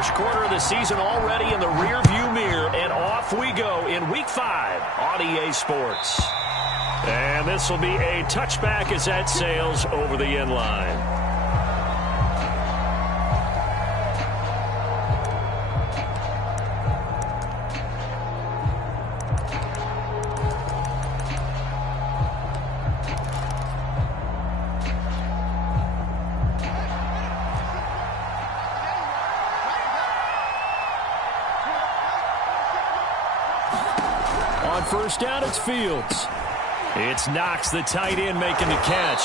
first quarter of the season already in the rearview mirror, and off we go in Week 5 on EA Sports. And this will be a touchback as that sails over the end line. First down, it's Fields. It's Knox, the tight end, making the catch.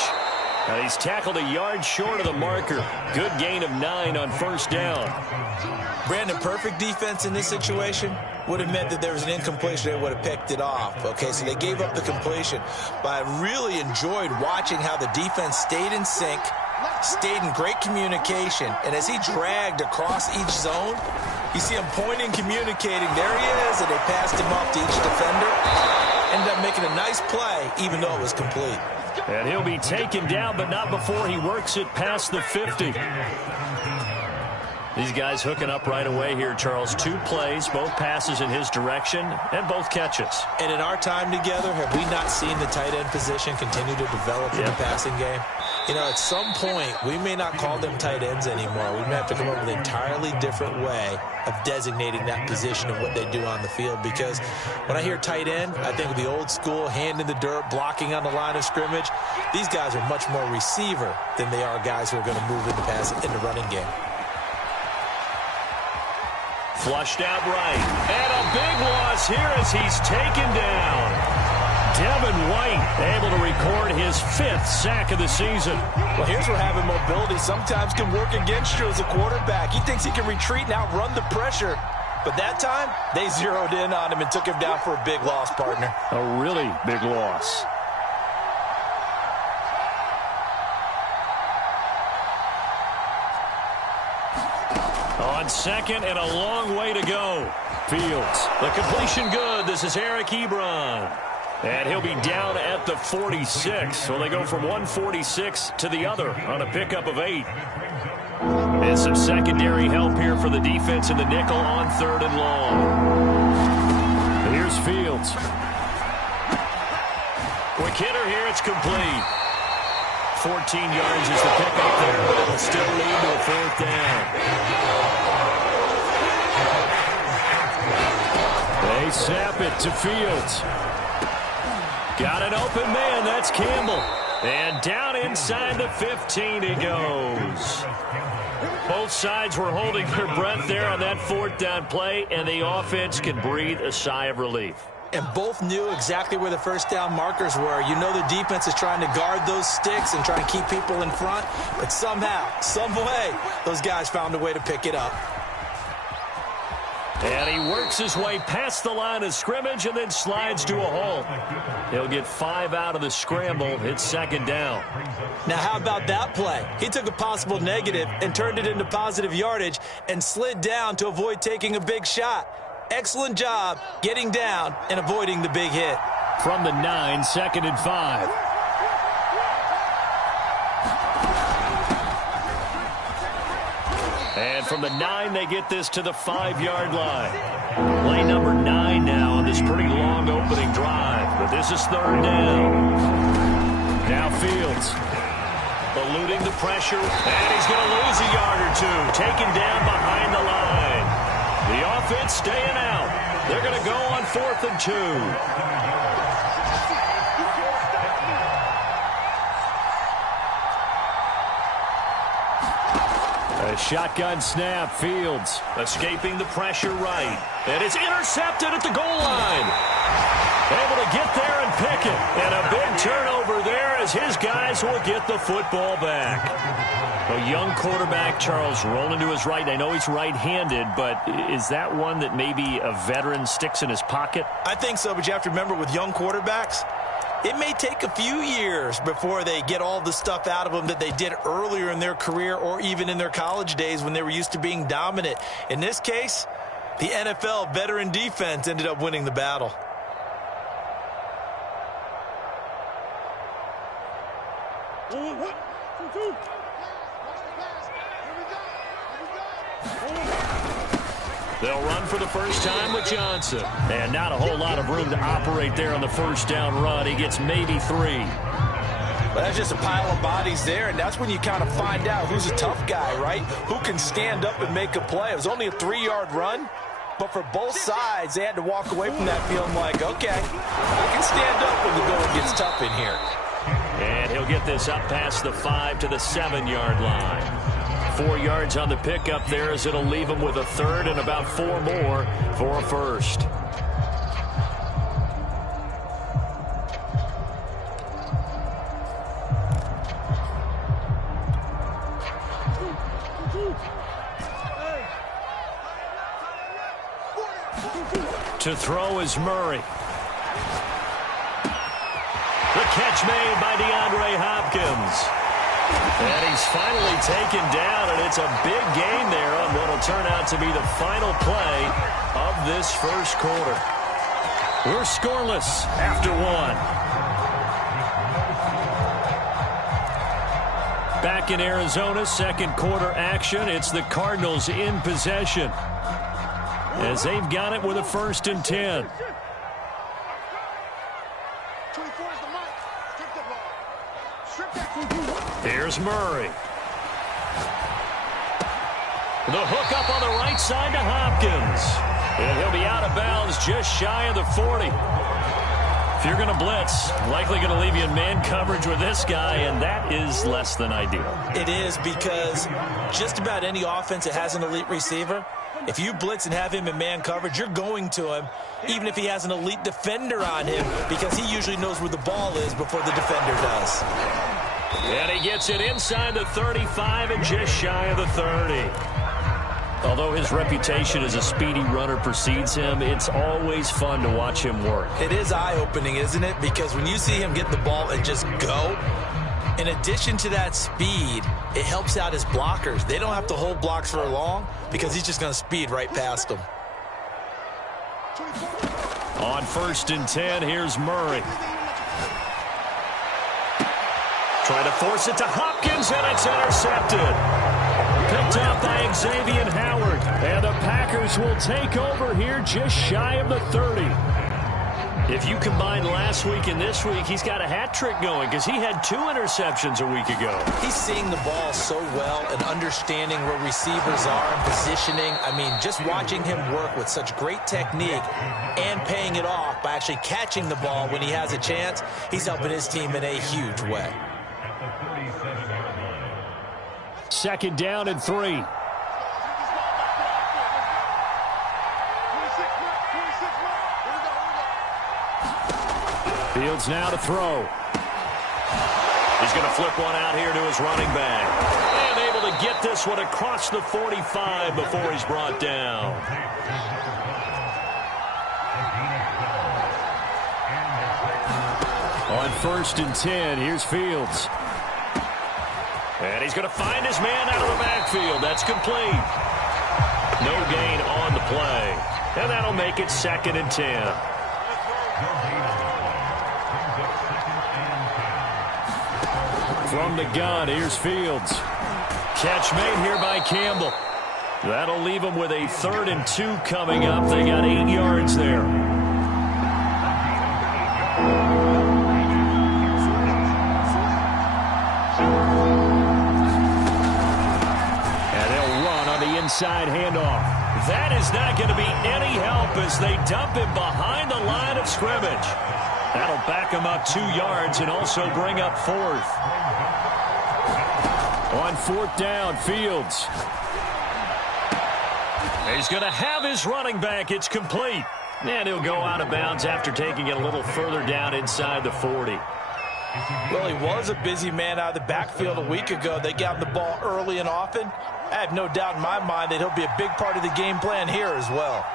Now he's tackled a yard short of the marker. Good gain of 9 on first down. Brandon, perfect defense in this situation would have meant that there was an incompletion. They would have picked it off. Okay, so they gave up the completion. But I really enjoyed watching how the defense stayed in sync, stayed in great communication, and as he dragged across each zone, you see him pointing, communicating. There he is, and they passed him off to each defender. Ended up making a nice play, even though it was complete. And he'll be taken down, but not before he works it past the 50. These guys hooking up right away here, Charles. 2 plays, both passes in his direction, and both catches. And in our time together, have we not seen the tight end position continue to develop in the passing game? You know, at some point, we may not call them tight ends anymore. We may have to come up with an entirely different way of designating that position and what they do on the field. Because when I hear tight end, I think of the old school, hand in the dirt, blocking on the line of scrimmage. These guys are much more receiver than they are guys who are going to move in the running game. Flushed out right. And a big loss here as he's taken down. Devin White able to record his 5th sack of the season. Well, here's where having mobility sometimes can work against you as a quarterback. He thinks he can retreat and outrun the pressure. But that time, they zeroed in on him and took him down for a big loss, partner. A really big loss. On second and a long way to go. Fields. The completion good. This is Eric Ebron. And he'll be down at the 46. So they go from 146 to the other on a pickup of 8. And some secondary help here for the defense in the nickel on 3rd and long. Here's Fields. Quick hitter here. It's complete. 14 yards is the pickup there, but it'll still lead to a 4th down. They snap it to Fields. Got an open man. That's Campbell. And down inside the 15 he goes. Both sides were holding their breath there on that 4th down play, and the offense can breathe a sigh of relief. And both knew exactly where the first down markers were. You know the defense is trying to guard those sticks and trying to keep people in front. But somehow, some way, those guys found a way to pick it up. And he works his way past the line of scrimmage and then slides to a halt. He'll get 5 out of the scramble. It's 2nd down. Now, how about that play? He took a possible negative and turned it into positive yardage and slid down to avoid taking a big shot. Excellent job getting down and avoiding the big hit. From the 9, 2nd and 5. And from the 9, they get this to the 5-yard line. Play number 9 now on this pretty long opening drive. But this is 3rd down. Now Fields eluding the pressure. And he's going to lose a yard or 2. Taken down behind the line. The offense staying out. They're going to go on 4th and 2. A shotgun snap. Fields escaping the pressure right. And it's intercepted at the goal line. Able to get there and pick it. And a big turnover there as his guys will get the football back. A young quarterback, Charles, rolling to his right. I know he's right-handed, but is that one that maybe a veteran sticks in his pocket? I think so, but you have to remember with young quarterbacks, it may take a few years before they get all the stuff out of them that they did earlier in their career or even in their college days when they were used to being dominant. In this case, the NFL veteran defense ended up winning the battle. They'll run for the first time with Johnson. And not a whole lot of room to operate there on the first down run. He gets maybe 3. But that's just a pile of bodies there, and that's when you kind of find out who's a tough guy, right? Who can stand up and make a play. It was only a 3-yard run, but for both sides, they had to walk away from that feeling like, okay, I can stand up when the going gets tough in here. And he'll get this up past the 5 to the 7-yard line. 4 yards on the pickup there as it'll leave him with a third and about 4 more for a first. To throw is Murray. The catch made by DeAndre Hopkins. And he's finally taken down, and it's a big gain there on what will turn out to be the final play of this first quarter. We're scoreless after 1. Back in Arizona, second quarter action. It's the Cardinals in possession, as they've got it with a 1st and 10. Here's Murray. The hook up on the right side to Hopkins. And he'll be out of bounds just shy of the 40. If you're going to blitz, likely going to leave you in man coverage with this guy, and that is less than ideal. It is, because just about any offense that has an elite receiver, if you blitz and have him in man coverage, you're going to him, even if he has an elite defender on him, because he usually knows where the ball is before the defender does. And he gets it inside the 35 and just shy of the 30. Although his reputation as a speedy runner precedes him, it's always fun to watch him work. It is eye-opening, isn't it? Because when you see him get the ball and just go, in addition to that speed, it helps out his blockers. They don't have to hold blocks for long because he's just going to speed right past them. On 1st and 10, here's Murray. Try to force it to Hopkins, and it's intercepted. Picked up by Xavier Howard. And the Packers will take over here just shy of the 30. If you combine last week and this week, he's got a hat trick going because he had 2 interceptions a week ago. He's seeing the ball so well and understanding where receivers are and positioning. I mean, just watching him work with such great technique and paying it off by actually catching the ball when he has a chance, he's helping his team in a huge way. 2nd down and 3. Fields now to throw. He's going to flip one out here to his running back. And able to get this one across the 45 before he's brought down. On 1st and 10, here's Fields. And he's going to find his man out of the backfield. That's complete. No gain on the play. And that'll make it 2nd and 10. From the gun, here's Fields. Catch made here by Campbell. That'll leave him with a 3rd and 2 coming up. They got 8 yards there. Inside handoff. That is not going to be any help as they dump him behind the line of scrimmage. That'll back him up 2 yards and also bring up 4th. On 4th down, Fields. He's going to have his running back. It's complete. And he'll go out of bounds after taking it a little further down inside the 40. Well, he was a busy man out of the backfield a week ago. They got him the ball early and often. I have no doubt in my mind that he'll be a big part of the game plan here as well.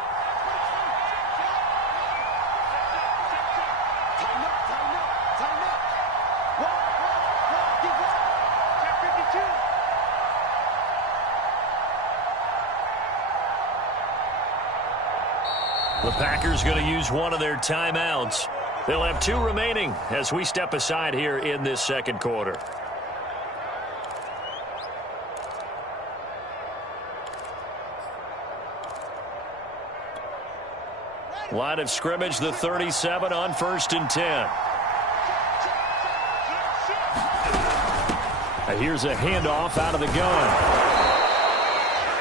The Packers going to use one of their timeouts. They'll have 2 remaining as we step aside here in this second quarter. Line of scrimmage, the 37 on 1st and 10. Here's a handoff out of the gun.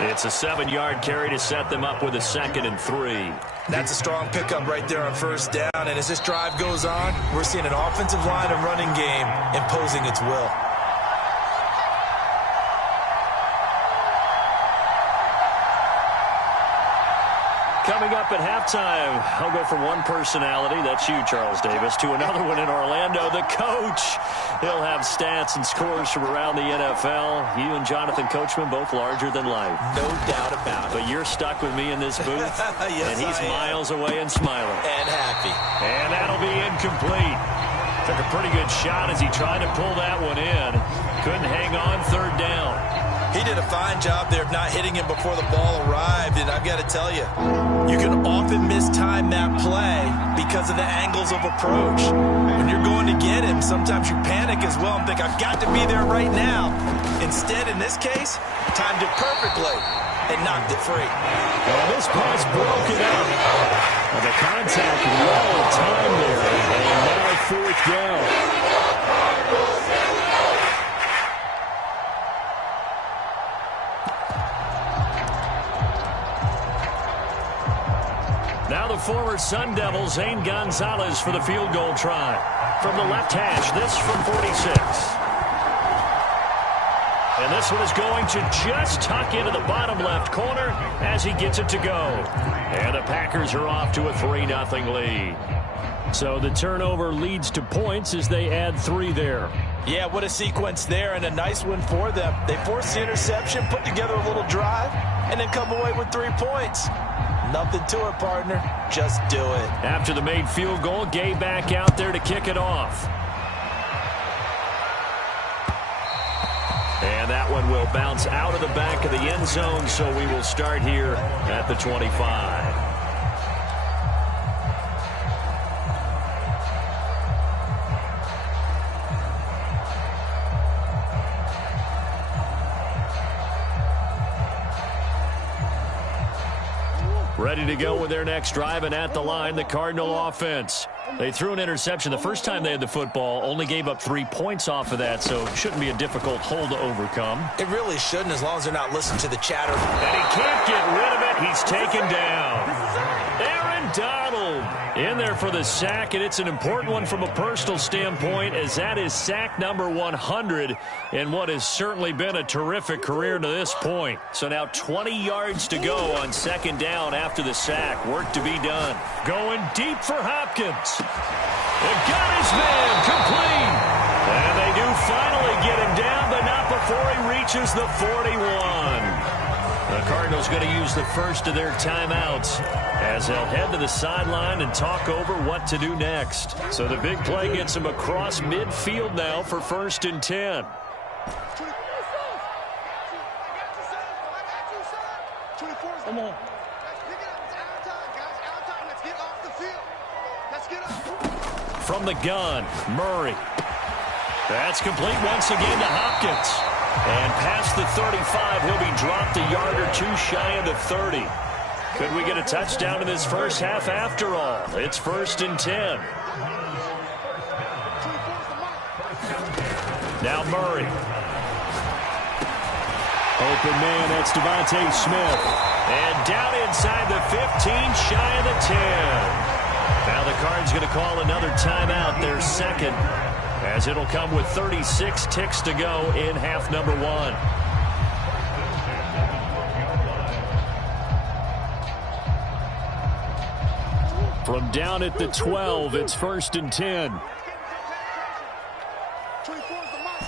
It's a 7-yard carry to set them up with a 2nd and 3. That's a strong pickup right there on 1st down. And as this drive goes on, we're seeing an offensive line and running game imposing its will. Coming up at halftime, I'll go from one personality, that's you, Charles Davis, to another one in Orlando, the coach. He'll have stats and scores from around the NFL. You and Jonathan Coachman, both larger than life. No doubt about it. But you're stuck with me in this booth, yes, and he's miles away and smiling. And happy. And that'll be incomplete. Took a pretty good shot as he tried to pull that one in. Couldn't hang on 3rd down. He did a fine job there of not hitting him before the ball arrived, and I've got to tell you, you can often mistime that play because of the angles of approach. When you're going to get him, sometimes you panic as well and think, I've got to be there right now. Instead, in this case, timed it perfectly and knocked it free. Well, this pass broke it up. Well, the contact well timed there, and now 4th down. Now the former Sun Devil, Zane Gonzalez, for the field goal try. From the left hash, this from 46. And this one is going to just tuck into the bottom left corner as he gets it to go. And the Packers are off to a 3-0 lead. So the turnover leads to points as they add 3 there. Yeah, what a sequence there, and a nice one for them. They forced the interception, put together a little drive, and then come away with 3 points. Nothing to it, partner. Just do it. After the made field goal, Gay back out there to kick it off. And that one will bounce out of the back of the end zone, so we will start here at the 25. Ready to go with their next drive, and at the line, the Cardinal offense. They threw an interception the first time they had the football, only gave up 3 points off of that, so it shouldn't be a difficult hole to overcome. It really shouldn't, as long as they're not listening to the chatter. And he can't get rid of it. He's taken down. Aaron Donald in there for the sack, and it's an important one from a personal standpoint, as that is sack number 100 in what has certainly been a terrific career to this point. So now 20 yards to go on 2nd down after the sack. Work to be done. Going deep for Hopkins. They got his man complete. And they do finally get him down, but not before he reaches the 41. The Cardinals going to use the first of their timeouts as they'll head to the sideline and talk over what to do next. So the big play gets them across midfield now for 1st and 10. Come on. From the gun, Murray. That's complete once again to Hopkins. And past the 35, he'll be dropped a yard or 2 shy of the 30. Could we get a touchdown in this first half after all? It's 1st and 10. Now Murray. Open man, that's Devontae Smith. And down inside the 15, shy of the 10. Now the Cards going to call another timeout, their second, as it'll come with 36 ticks to go in half number 1. From down at the 12, it's 1st and 10. 24 is the mark.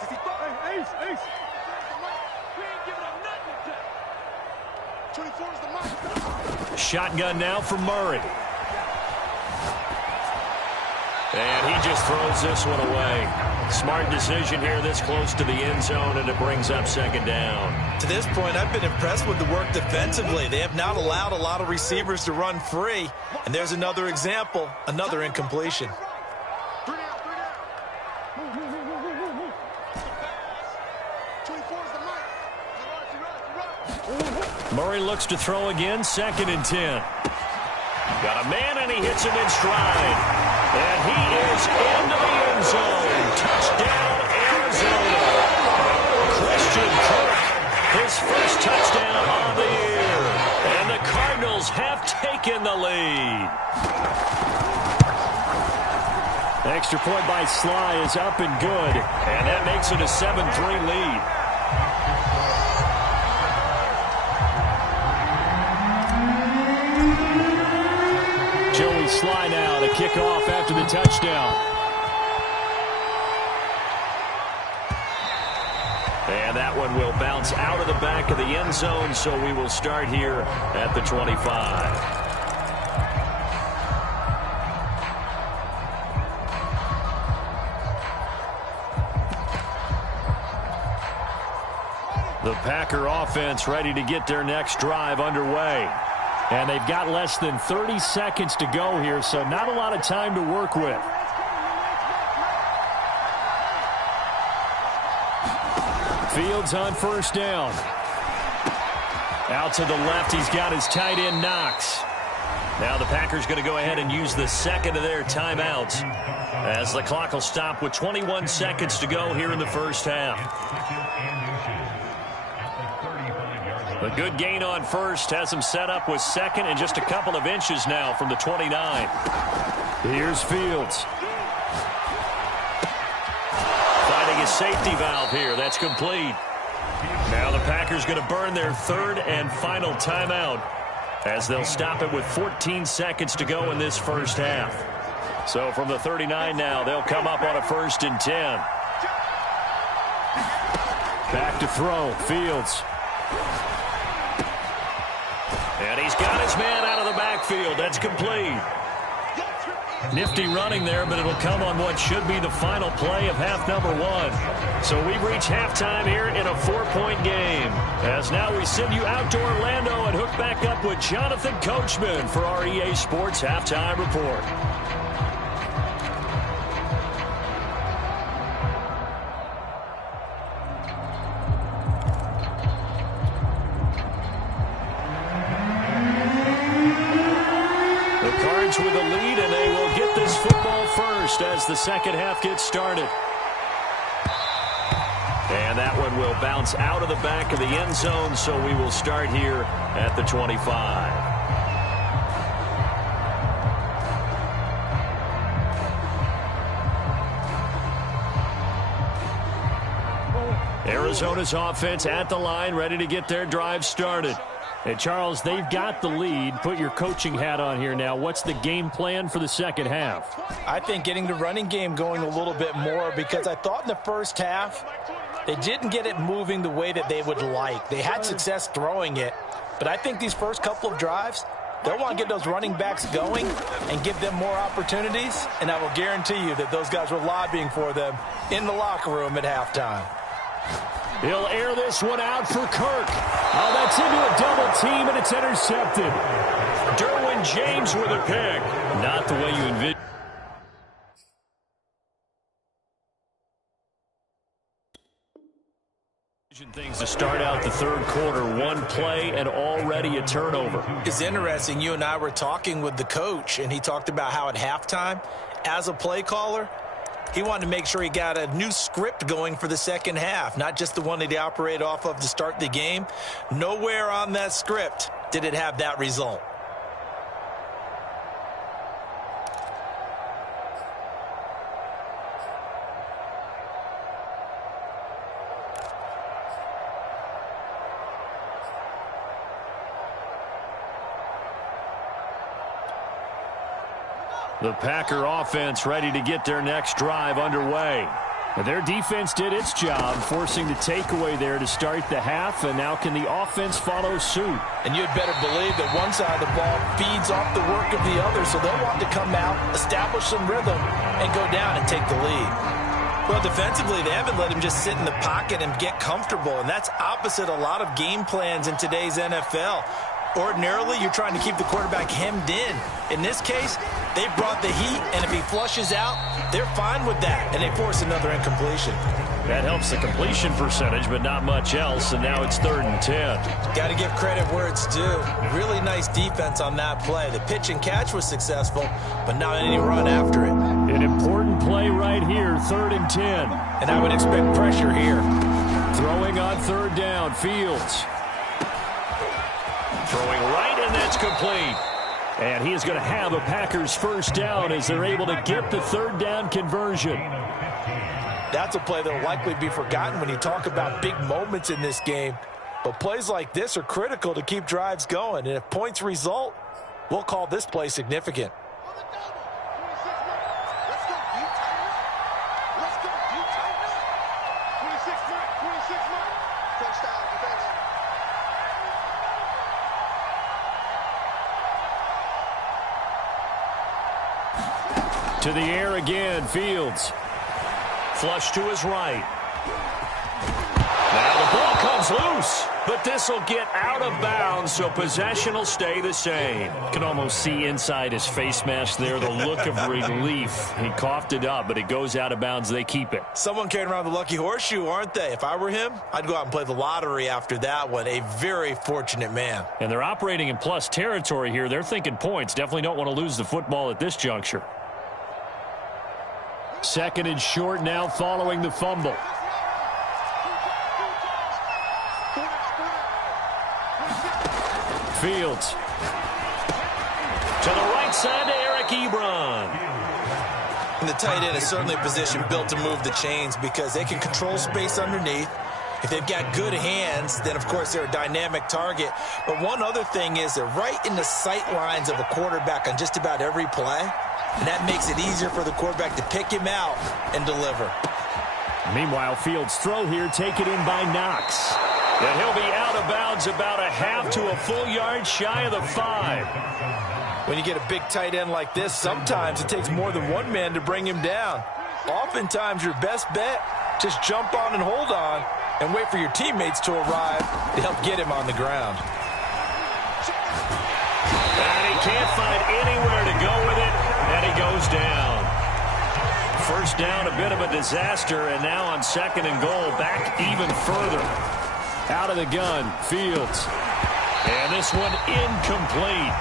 65. Ace. We ain't giving up nothing today. 24 is the mark. Shotgun now for Murray. And he just throws this one away. Smart decision here this close to the end zone, and it brings up 2nd down. To this point, I've been impressed with the work defensively. They have not allowed a lot of receivers to run free. And there's another example, another incompletion. Murray looks to throw again, 2nd and 10. Got a man, and he hits him in stride. And he is into the end zone. Touchdown, Arizona. Christian Kirk, his first touchdown on the year. And the Cardinals have taken the lead. Extra point by Sly is up and good. And that makes it a 7-3 lead. Joey Sly now to kick off after the touchdown. And that one will bounce out of the back of the end zone, so we will start here at the 25. The Packer offense ready to get their next drive underway. And they've got less than 30 seconds to go here, so not a lot of time to work with. Fields on first down. Out to the left, he's got his tight end Knox. Now the Packers going to go ahead and use the second of their timeouts as the clock will stop with 21 seconds to go here in the first half. A good gain on first has him set up with 2nd and just a couple of inches now from the 29. Here's Fields. Finding a safety valve here. That's complete. Now the Packers going to burn their 3rd and final timeout as they'll stop it with 14 seconds to go in this first half. So from the 39 now, they'll come up on a 1st and 10. Back to throw. Fields. And he's got his man out of the backfield. That's complete. Nifty running there, but it'll come on what should be the final play of half number 1. So we've reached halftime here in a 4-point game. As now we send you out to Orlando and hook back up with Jonathan Coachman for our EA Sports Halftime Report. With a lead, and they will get this football first as the second half gets started. And that one will bounce out of the back of the end zone, so we will start here at the 25. Arizona's offense at the line, ready to get their drive started. And, Charles, they've got the lead. Put your coaching hat on here now. What's the game plan for the second half? I think getting the running game going a little bit more, because I thought in the first half they didn't get it moving the way that they would like. They had success throwing it, but I think these first couple of drives, they'll want to get those running backs going and give them more opportunities, and I will guarantee you that those guys were lobbying for them in the locker room at halftime. He'll air this one out for Kirk. Oh, that's into a double team, and it's intercepted. Derwin James with a pick. Not the way you envision. Things to start out the third quarter. One play and already a turnover. It's interesting. You and I were talking with the coach, and he talked about how at halftime, as a play caller, he wanted to make sure he got a new script going for the second half, not just the one that he operated off of to start the game. Nowhere on that script did it have that result. The Packer offense ready to get their next drive underway. Their defense did its job, forcing the takeaway there to start the half, and now can the offense follow suit? And you'd better believe that one side of the ball feeds off the work of the other, so they'll want to come out, establish some rhythm, and go down and take the lead. Well, defensively, they haven't let him just sit in the pocket and get comfortable, and that's opposite a lot of game plans in today's NFL. Ordinarily, you're trying to keep the quarterback hemmed in. In this case, they brought the heat, and if he flushes out, they're fine with that, and they force another incompletion. That helps the completion percentage, but not much else, and now it's 3rd and 10. Got to give credit where it's due. Really nice defense on that play. The pitch and catch was successful, but not any run after it. An important play right here, 3rd and 10. And I would expect pressure here. Throwing on 3rd down, Fields. Throwing right, and that's complete. And he is going to have a Packers 1st down as they're able to get the 3rd down conversion. That's a play that will likely be forgotten when you talk about big moments in this game. But plays like this are critical to keep drives going. And if points result, we'll call this play significant. To the air again, Fields. Flush to his right. Now the ball comes loose, but this will get out of bounds, so possession will stay the same. You can almost see inside his face mask there the look of relief. He coughed it up, but it goes out of bounds. They keep it. Someone carrying around the lucky horseshoe, aren't they? If I were him, I'd go out and play the lottery after that one. A very fortunate man. And they're operating in plus territory here. They're thinking points. Definitely don't want to lose the football at this juncture. 2nd and short now following the fumble. Fields. To the right side to Eric Ebron. And the tight end is certainly a position built to move the chains because they can control space underneath. If they've got good hands, then, of course, they're a dynamic target. But one other thing is they're right in the sight lines of a quarterback on just about every play. And that makes it easier for the quarterback to pick him out and deliver. Meanwhile, Fields' throw here taken in by Knox. And he'll be out of bounds about a half to a full yard shy of the 5. When you get a big tight end like this, sometimes it takes more than one man to bring him down. Oftentimes, your best bet, just jump on and hold on and wait for your teammates to arrive to help get him on the ground. And he can't find anywhere to go with it, and he goes down. 1st down, a bit of a disaster, and now on 2nd and goal, back even further. Out of the gun, Fields. And this one incomplete.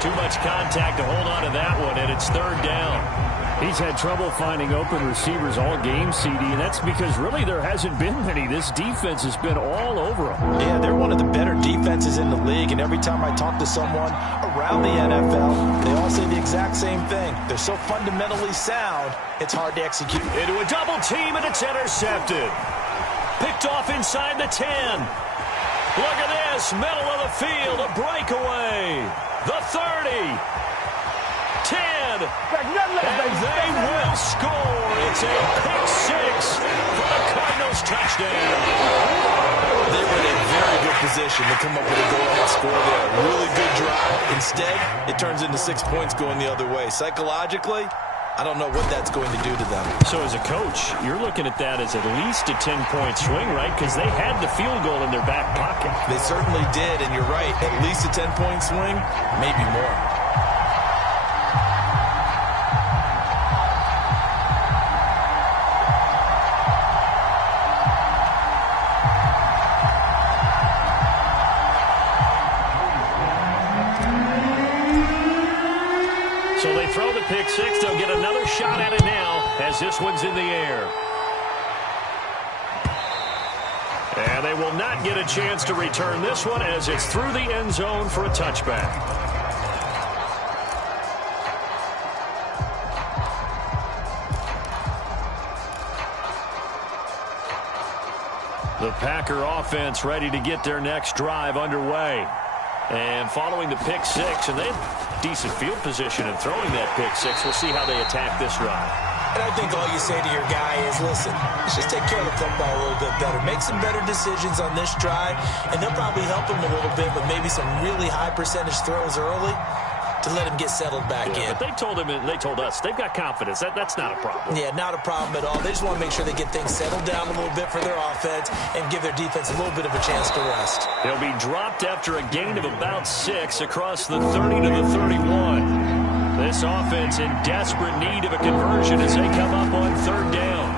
Too much contact to hold on to that one, and it's 3rd down. He's had trouble finding open receivers all game, CD, and that's because really there hasn't been many. This defense has been all over them. Yeah, they're one of the better defenses in the league, and every time I talk to someone around the NFL, they all say the exact same thing. They're so fundamentally sound, it's hard to execute. Into a double team, and it's intercepted. Picked off inside the 10. Look at this, middle of the field, a breakaway. The 30. 10, and they will score. It's a pick 6 for the Cardinals touchdown. They were in a very good position to come up with a go-ahead score there. Really good drive. Instead, it turns into 6 points going the other way. Psychologically, I don't know what that's going to do to them. So as a coach, you're looking at that as at least a 10-point swing, right? Because they had the field goal in their back pocket. They certainly did, and you're right. At least a 10-point swing, maybe more. So they throw the pick 6. They'll get another shot at it now as this one's in the air. And they will not get a chance to return this one as it's through the end zone for a touchback. The Packer offense ready to get their next drive underway. And following the pick 6, and they have decent field position in throwing that pick 6. We'll see how they attack this drive. And I think all you say to your guy is, listen, let's just take care of the football a little bit better. Make some better decisions on this drive, and they'll probably help him a little bit with maybe some really high percentage throws early to let him get settled back in. But they told him, and they told us, they've got confidence. That's not a problem. Yeah, not a problem at all. They just want to make sure they get things settled down a little bit for their offense and give their defense a little bit of a chance to rest. They'll be dropped after a gain of about 6 across the 30 to the 31. This offense in desperate need of a conversion as they come up on 3rd down.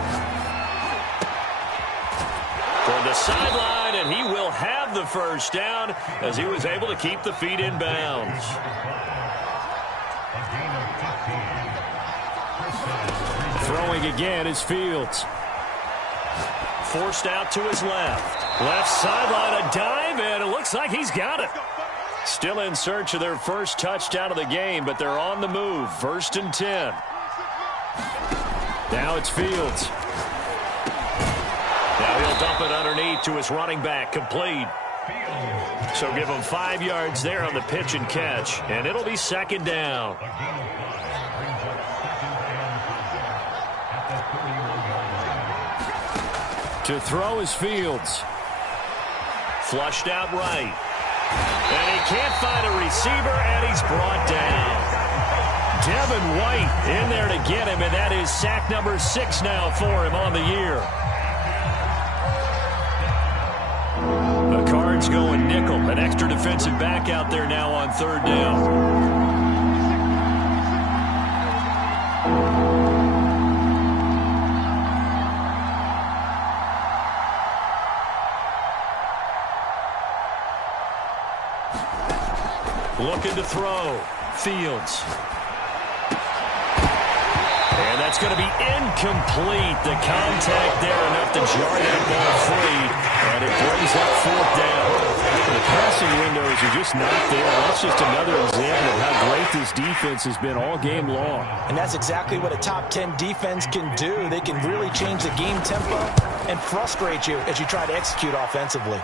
sideline, and he will have the first down as he was able to keep the feet in bounds. Throwing again is Fields. Forced out to his left. Left sideline, a dive, and it looks like he's got it. Still in search of their first touchdown of the game, but they're on the move. 1st and 10. Now it's Fields. Now he'll dump it underneath to his running back, complete. So give him 5 yards there on the pitch and catch, and it'll be 2nd down. To throw is Fields. Flushed out right. And he can't find a receiver, and he's brought down. Devin White in there to get him, and that is sack number 6 now for him on the year. The Cards going nickel. An extra defensive back out there now on 3rd down. Looking to throw. Fields. And that's going to be incomplete. The contact there enough to jar that ball free. And it brings up 4th down. The passing windows are just not there. That's just another example of how great this defense has been all game long. And that's exactly what a top 10 defense can do. They can really change the game tempo and frustrate you as you try to execute offensively.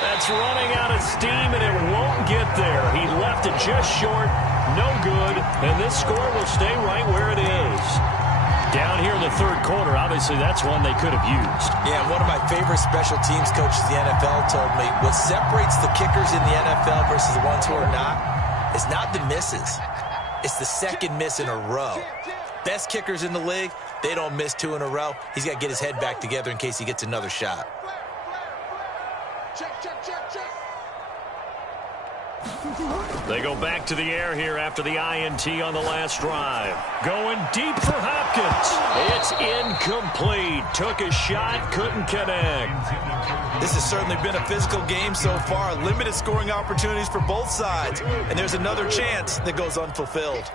That's running out of steam, and it won't get there. He left it just short, no good, and this score will stay right where it is. Down here in the 3rd quarter, obviously that's one they could have used. Yeah, one of my favorite special teams coaches in the NFL told me what separates the kickers in the NFL versus the ones who are not is not the misses. It's the 2nd miss in a row. Best kickers in the league, they don't miss 2 in a row. He's got to get his head back together in case he gets another shot. They go back to the air here after the INT on the last drive. Going deep for Hopkins. It's incomplete. Took a shot, couldn't connect. This has certainly been a physical game so far. Limited scoring opportunities for both sides. And there's another chance that goes unfulfilled.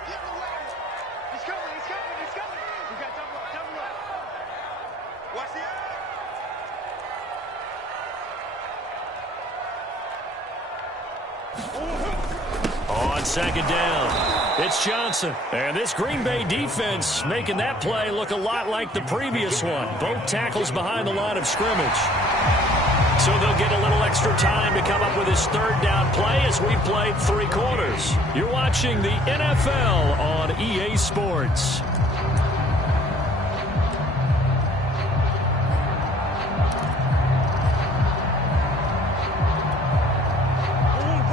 On 2nd down, it's Johnson. And this Green Bay defense making that play look a lot like the previous one. Both tackles behind the line of scrimmage. So they'll get a little extra time to come up with his 3rd down play as we played 3 quarters. You're watching the NFL on EA Sports.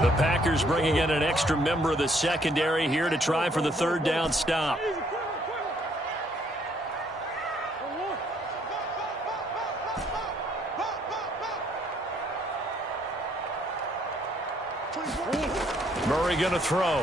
The Packers bringing in an extra member of the secondary here to try for the 3rd down stop. Murray going to throw.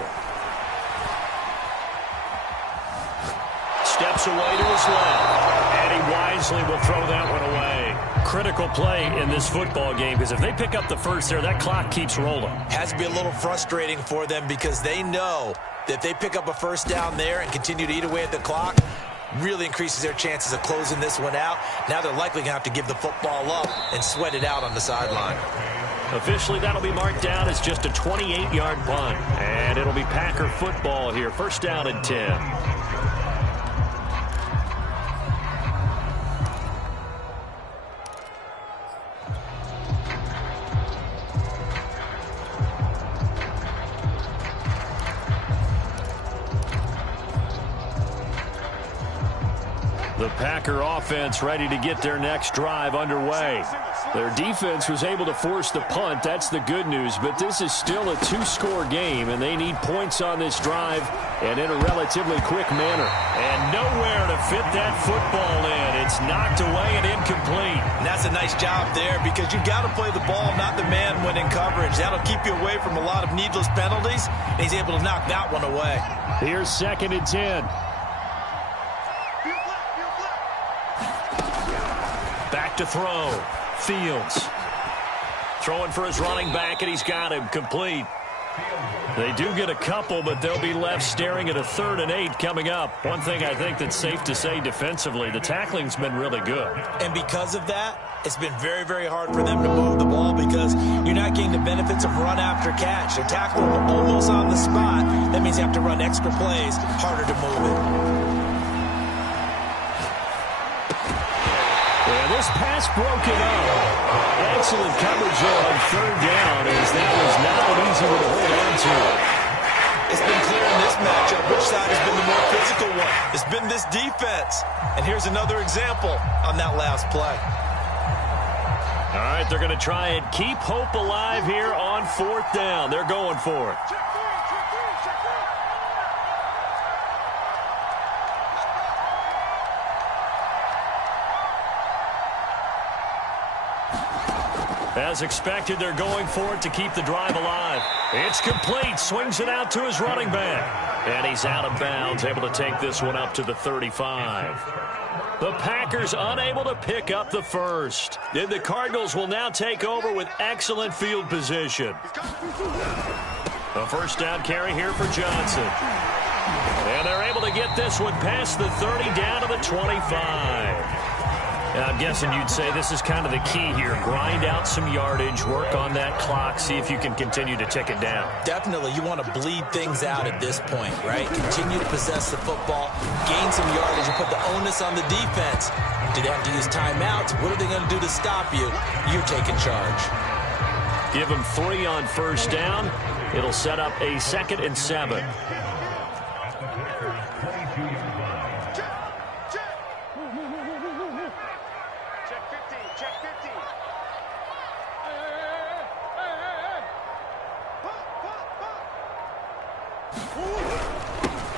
Steps away to his left. And he wisely will throw that one away. Critical play in this football game because if they pick up the first there, that clock keeps rolling. Has to be a little frustrating for them because they know that if they pick up a 1st down there and continue to eat away at the clock, really increases their chances of closing this one out. Now they're likely going to have to give the football up and sweat it out on the sideline. Officially, that'll be marked down as just a 28-yard punt. And it'll be Packer football here. 1st down and 10. The Packer offense ready to get their next drive underway. Their defense was able to force the punt. That's the good news. But this is still a 2-score game, and they need points on this drive and in a relatively quick manner. And nowhere to fit that football in. It's knocked away and incomplete. And that's a nice job there because you've got to play the ball, not the man when in coverage. That'll keep you away from a lot of needless penalties, and he's able to knock that one away. Here's 2nd and 10. Back to throw. Fields. Throwing for his running back, and he's got him complete. They do get a couple, but they'll be left staring at a 3rd and 8 coming up. One thing I think that's safe to say defensively, the tackling's been really good. And because of that, it's been very, very hard for them to move the ball because you're not getting the benefits of run after catch. They're tackling almost on the spot. That means you have to run extra plays, harder to move it. Yeah, this pass broken up. Excellent coverage there on 3rd down, as that was not an easy one to hold on to. It's been clear in this matchup which side has been the more physical one. It's been this defense. And here's another example on that last play. All right, they're going to try and keep hope alive here on 4th down. They're going for it. As expected, they're going for it to keep the drive alive. It's complete. Swings it out to his running back. And he's out of bounds, able to take this one up to the 35. The Packers unable to pick up the first. Then the Cardinals will now take over with excellent field position. A 1st down carry here for Johnson. And they're able to get this one past the 30 down to the 25. I'm guessing you'd say this is kind of the key here. Grind out some yardage, work on that clock, see if you can continue to tick it down. Definitely, you want to bleed things out at this point, right? Continue to possess the football, gain some yardage, and put the onus on the defense. Do they have to use timeouts? What are they going to do to stop you? You're taking charge. Give them 3 on 1st down. It'll set up a 2nd and 7.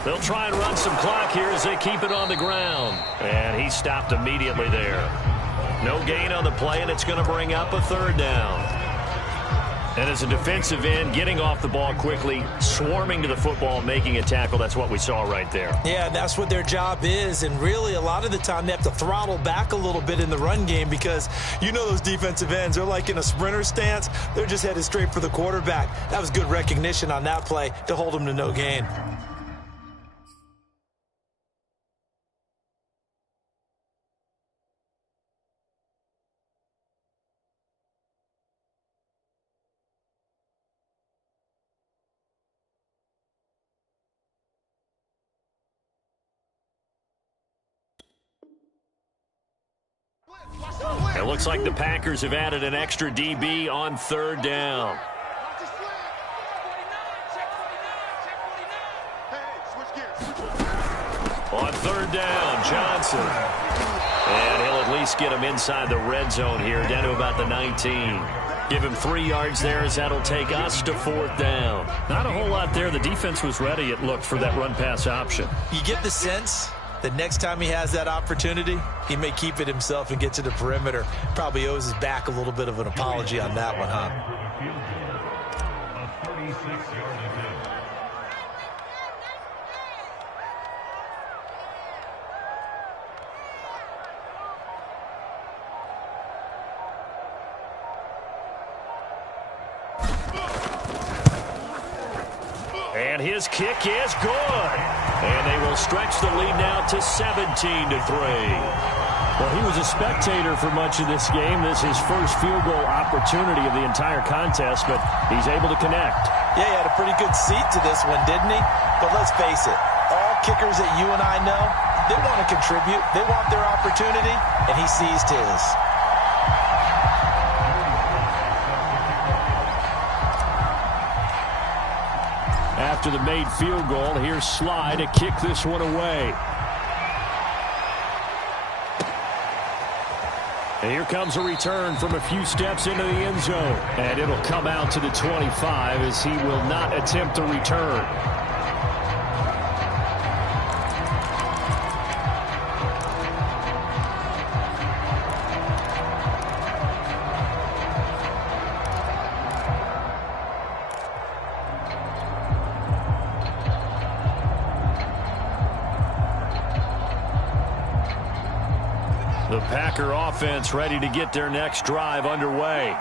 They'll try and run some clock here as they keep it on the ground. And he stopped immediately there. No gain on the play, and it's going to bring up a 3rd down. And as a defensive end, getting off the ball quickly, swarming to the football, making a tackle, that's what we saw right there. Yeah, that's what their job is. And really, a lot of the time, they have to throttle back a little bit in the run game because you know those defensive ends, they're like in a sprinter stance. They're just headed straight for the quarterback. That was good recognition on that play to hold them to no gain. It looks like the Packers have added an extra DB on 3rd down. On 3rd down, Johnson. And he'll at least get him inside the red zone here, down to about the 19. Give him 3 yards there as that'll take us to 4th down. Not a whole lot there. The defense was ready, it looked, for that run-pass option. You get the sense that next time he has that opportunity, he may keep it himself and get to the perimeter. Probably owes his back a little bit of an apology on that one, huh? And his kick is good. And they will stretch the lead now to 17-3. Well, he was a spectator for much of this game. This is his first field goal opportunity of the entire contest, but he's able to connect. Yeah, he had a pretty good seat to this one, didn't he? But let's face it, all kickers that you and I know, they want to contribute. They want their opportunity, and he seized his. After the made field goal, here's Sly to kick this one away. And here comes a return from a few steps into the end zone. And it'll come out to the 25 as he will not attempt a return. The Packer offense ready to get their next drive underway.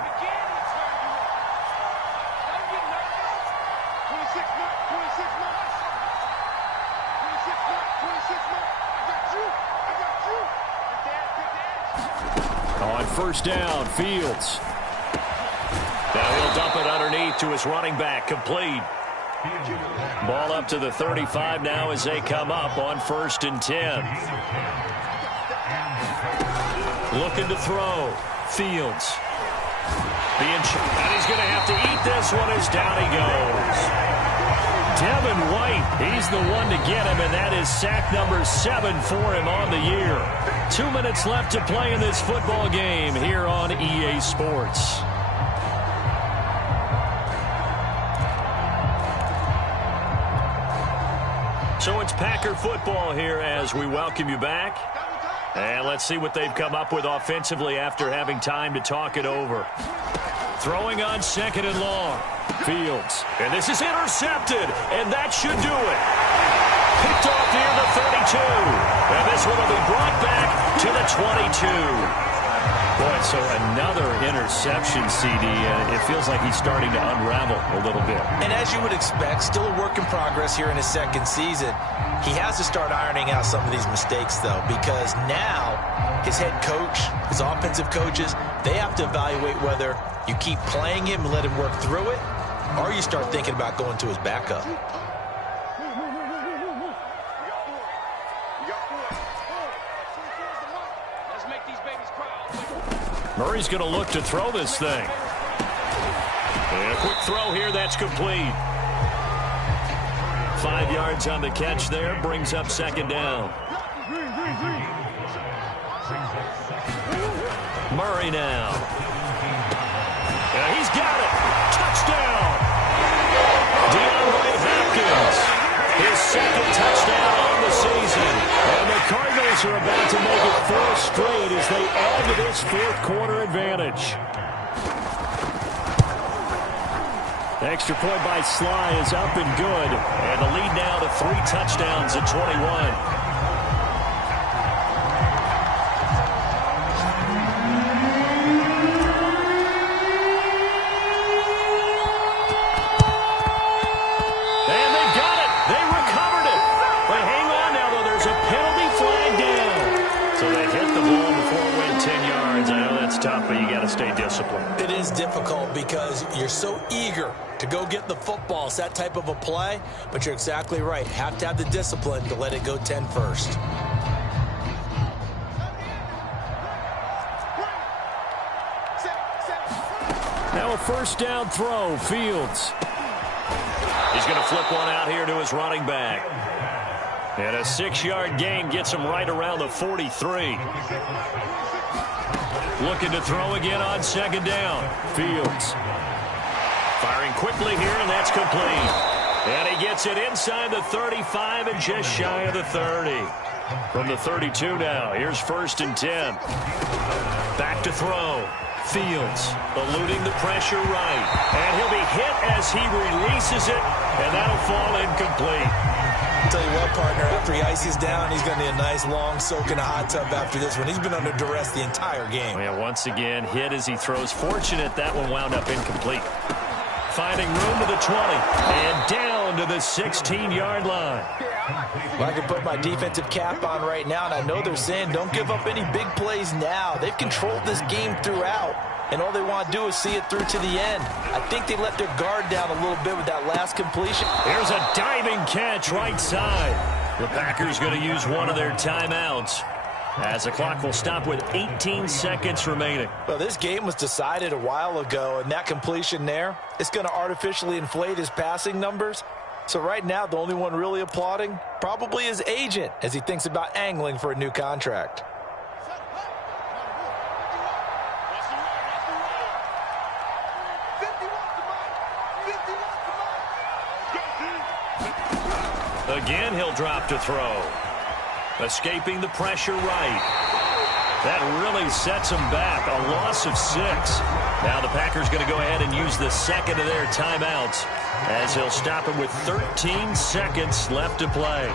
first down. Fields. Now he'll dump it underneath to his running back. Complete. Ball up to the 35 now as they come up on 1st and 10. Looking to throw. Fields. And he's going to have to eat this one as down he goes. Devin White, he's the one to get him, and that is sack number 7 for him on the year. 2 minutes left to play in this football game here on EA Sports. So it's Packer football here as we welcome you back. And let's see what they've come up with offensively after having time to talk it over. Throwing on 2nd and long. Fields. And this is intercepted. And that should do it. Picked off near the 32. And this one will be brought back to the 22. Boy, so another interception, CD. It feels like he's starting to unravel a little bit. And as you would expect, still a work in progress here in his 2nd season. He has to start ironing out some of these mistakes, though, because now his head coach, his offensive coaches, they have to evaluate whether you keep playing him and let him work through it, or you start thinking about going to his backup. Murray's going to look to throw this thing. And a quick throw here, that's complete. 5 yards on the catch there, brings up 2nd down. Murray now. And he's got it. Touchdown. DeAndre Hopkins. His 2nd touchdown on the season. And the Cardinals are about to make it 4 straight as they add to this 4th quarter advantage. The extra point by Sly is up and good. And the lead now to 3 touchdowns at 21. But you got to stay disciplined. It is difficult because you're so eager to go get the football. It's that type of a play, but you're exactly right. Have to have the discipline to let it go 10 first. Now a 1st down throw. Fields. He's going to flip one out here to his running back. And a 6-yard gain gets him right around the 43. Looking to throw again on 2nd down. Fields. Firing quickly here, and that's complete. And he gets it inside the 35 and just shy of the 30. From the 32 now, here's 1st and 10. Back to throw. Fields eluding the pressure right. And he'll be hit as he releases it, and that'll fall incomplete. Tell you what, partner, after he ices down, he's going to need a nice long soak in a hot tub after this one. He's been under duress the entire game. Yeah, once again, hit as he throws. Fortunate that one wound up incomplete. Finding room to the 20 and down to the 16-yard line. Well, I can put my defensive cap on right now, and I know they're saying don't give up any big plays now. They've controlled this game throughout, and all they want to do is see it through to the end. I think they let their guard down a little bit with that last completion. Here's a diving catch right side. The Packers going to use one of their timeouts as the clock will stop with 18 seconds remaining. Well, this game was decided a while ago, and that completion there, it's going to artificially inflate his passing numbers. So right now, the only one really applauding probably his agent as he thinks about angling for a new contract. Again, he'll drop to throw. Escaping the pressure right. That really sets him back. A loss of 6. Now the Packers going to go ahead and use the 2nd of their timeouts as he'll stop it with 13 seconds left to play.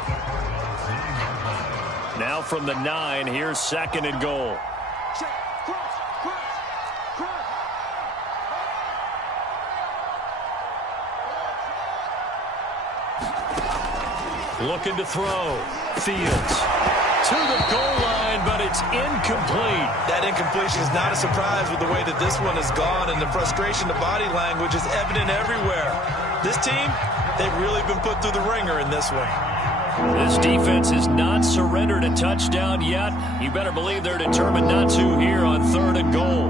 Now from the 9, here's 2nd and goal. Looking to throw. Fields to the goal line, but it's incomplete. That incompletion is not a surprise with the way that this one has gone, and the frustration, the body language is evident everywhere. This team, they've really been put through the ringer in this one. This defense has not surrendered a touchdown yet. You better believe they're determined not to here on 3rd and goal.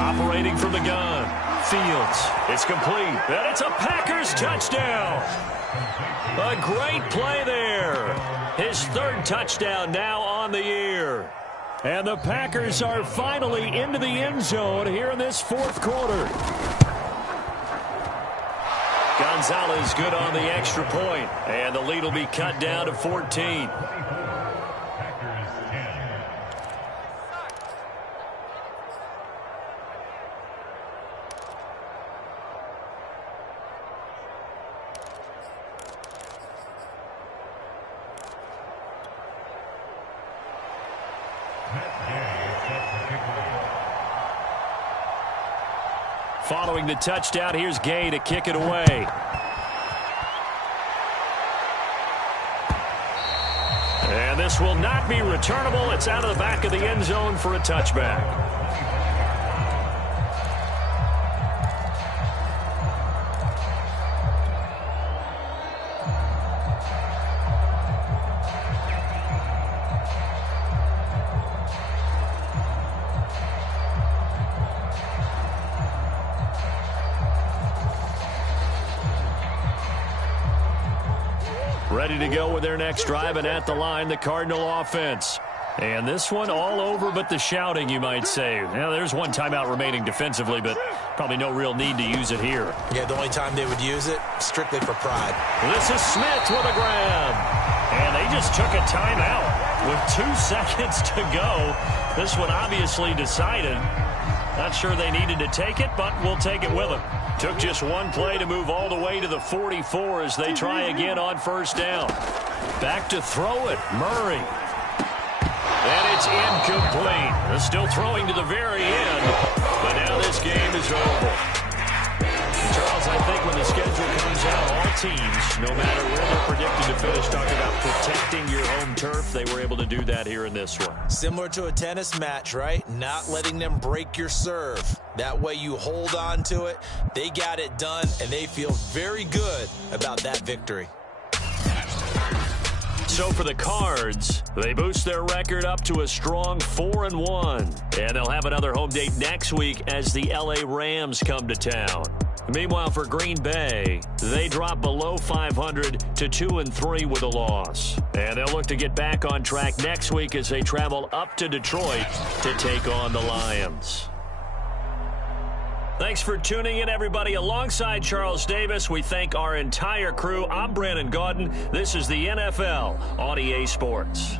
Operating from the gun. Fields. It's complete. And it's a Packers touchdown. A great play there. His 3rd touchdown now on the year. And the Packers are finally into the end zone here in this 4th quarter. Gonzalez good on the extra point, and the lead will be cut down to 14. Following the touchdown, here's Gay to kick it away. And this will not be returnable. It's out of the back of the end zone for a touchback. Ready to go with their next drive, and at the line, the Cardinal offense. And this one all over but the shouting, you might say. Now, there's one timeout remaining defensively, but probably no real need to use it here. Yeah, the only time they would use it, strictly for pride. This is Smith with a grab. And they just took a timeout with 2 seconds to go. This one obviously decided. Not sure they needed to take it, but we'll take it with them. Took just one play to move all the way to the 44 as they try again on 1st down. Back to throw it, Murray. And it's incomplete. They're still throwing to the very end, but now this game is over. And Charles, I think when the schedule comes out, all teams, no matter where they're predicted to finish, talking about protecting your home turf, they were able to do that here in this one. Similar to a tennis match, right? Not letting them break your serve. That way you hold on to it. They got it done, and they feel very good about that victory. So for the Cards, they boost their record up to a strong 4-1. And they'll have another home date next week as the LA Rams come to town. Meanwhile, for Green Bay, they drop below 500 to 2-3 with a loss. And they'll look to get back on track next week as they travel up to Detroit to take on the Lions. Thanks for tuning in, everybody. Alongside Charles Davis, we thank our entire crew. I'm Brandon Gaudin. This is the NFL on EA Sports.